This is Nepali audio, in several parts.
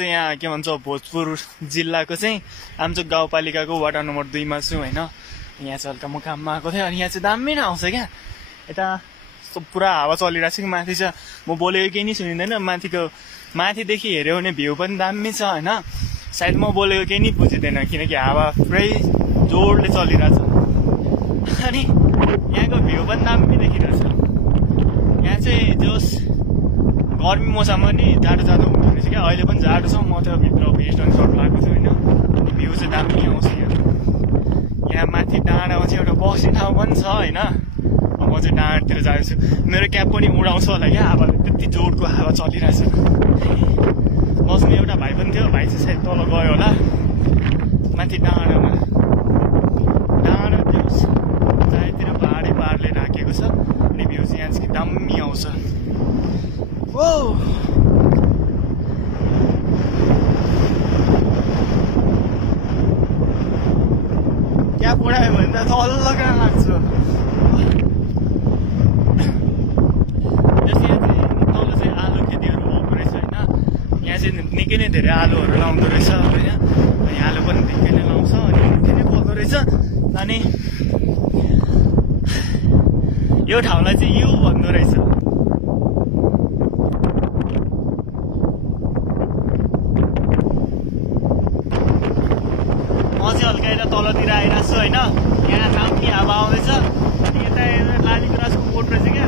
यहाँ के भन्छ भोजपुर जिल्लाको चाहिँ आमचोक गाउँपालिकाको वार्ड नम्बर 2 मा छु हैन। यहाँ चाहिँ हल्का म काममा आएको थिएँ अनि यहाँ चाहिँ दामी नै आउँछ क्या। यता पुरा हावा चलिरहेको छ कि माथि चाहिँ म बोलेको केही नि सुनिँदैन। माथिदेखि हेऱ्यो भने भ्यू पनि दामी छ हैन। सायद म बोलेको केही नि बुझिँदैन किनकि हावा पुरै जोडले चलिरहेछ अनि यहाँको भ्यू पनि दामी देखिरहेछ। यहाँ चाहिँ जोस गर्मी मौसममा नि जाडो जाडो हुँदो रहेछ क्या। अहिले पनि जाडो छ। म त भित्र वेस्टर्न सर्ट लगाएको छु होइन। अनि भ्यू चाहिँ दामी आउँछ यहाँ माथि डाँडामा चाहिँ एउटा बस्ने ठाउँ पनि छ होइन। म चाहिँ डाँडातिर जान्छु। मेरो क्याब पनि उडाउँछ होला क्या हावाले, त्यति जोडको हावा चलिरहेछ। बस्ने एउटा भाइ पनि थियो, भाइ चाहिँ सायद तल गयो होला माथि डाँडामा। डाँडा त्यो चारैतिर पहाडले राखेको छ अनि भ्यू चाहिँ यहाँ चाहिँ दामी आउँछ। ओ क्या पढायो भने त तल्ल कहाँ लाग्छ। जस्तै यहाँ चाहिँ तल चाहिँ आलु खेतीहरू भएको रहेछ होइन। यहाँ चाहिँ निकै नै धेरै आलुहरू लाउँदो रहेछ होइन। अनि आलु पनि निकै नै लाउँछ अनि निकै नै फल्दो रहेछ। अनि यो ठाउँलाई चाहिँ यो भन्दो रहेछ। हल्का यता तलतिर आइरहेको छु होइन। यहाँ दामी हावा आउँदैछ। अनि यता लालीगुराँसको बोट रहेछ क्या।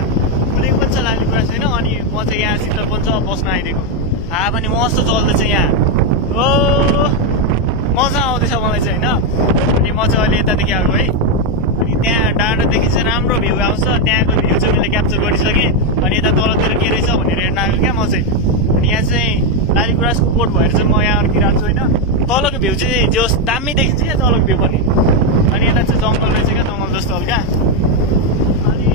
खुलेको पनि छ लालीगुराँस होइन। अनि म चाहिँ यहाँ शीतल पनि छ बस्न आइदिएको। हावा पनि मस्त चल्दैछ यहाँ। ओ मजा आउँदैछ मलाई चाहिँ होइन। अनि म चाहिँ अहिले यतादेखि आएको है। अनि त्यहाँ डाँडादेखि चाहिँ राम्रो भ्यू आउँछ। त्यहाँको भ्यू चाहिँ मैले क्याप्चर गरिसकेँ। अनि यता तलतिर के रहेछ भनेर हेर्न आएको क्या म चाहिँ। अनि यहाँ चाहिँ लालीगुराँसको बोट भएर चाहिँ म यहाँ अर्किरहेको छु होइन। तलको भ्यू चाहिँ जो दामी देखिन्छ क्या तलको भ्यू पनि। अनि यता चाहिँ जङ्गल रहेछ क्या, जङ्गल जस्तो हल्का। अनि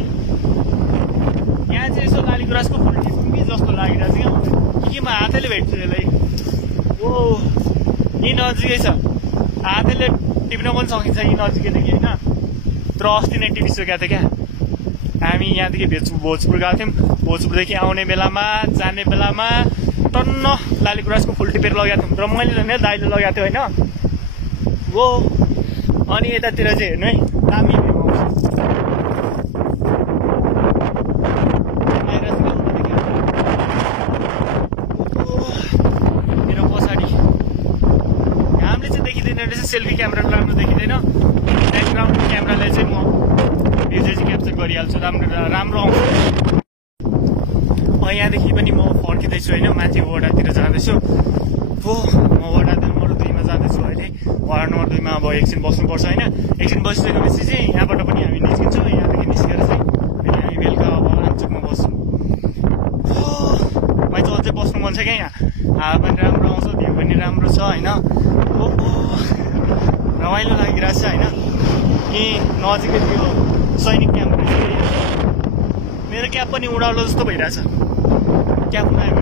यहाँ चाहिँ यसो लालीगुराँसको फुल टिप्ने जस्तो लागिरहेको छ क्या मलाई। के म हातैले भेट्छु यसलाई। ओ यी नजिकै छ, हातैले टिप्न पनि सकिन्छ यी नजिकैदेखि होइन। तर अस्ति नै टिपिसकेको थियो क्या। हामी यहाँदेखि भोजपुर गएको थियौँ। भोजपुरदेखि आउने बेलामा जाने बेलामा टन्न लालीगुराँसको फुल टिपेर लगाएको थियौँ। र मैले झन् दाइले लगाएको थियो होइन। हो अनि यतातिर चाहिँ हेर्नु है दामी भ्यू आउँछ। मेरो पछाडि हामीले चाहिँ देखिँदैन रहेछ। सेल्फी क्यामेरा राम्रो देखिँदैन। ब्याकग्राउन्ड क्यामेराले चाहिँ म भ्यू चाहिँ क्याप्चर गरिहाल्छु। राम्रो आउँछ। यहाँदेखि पनि म फर्किँदैछु होइन। माथि वडातिर जाँदैछु। हो म वडा नम्बर 2 मा जाँदैछु अहिले। वार्ड नम्बर 2 मा अब एकछिन बस्नुपर्छ होइन। एकछिन बसिसकेपछि चाहिँ यहाँबाट पनि हामी निस्किन्छौँ। यहाँदेखि निस्केर चाहिँ अनि हामी बेलुका अब आमचोकमा बस्छौँ। मलाई चाहिँ अझै बस्नु मन छ क्या। यहाँ हावा पनि राम्रो आउँछ, भ्यू पनि राम्रो छ होइन। रमाइलो लागिरहेको छ होइन। यहीँ नजिकै त्यो सैनिक क्याम्प रहेछ। मेरो क्याब पनि उडाउलो जस्तो भइरहेछ। क्याब उडायो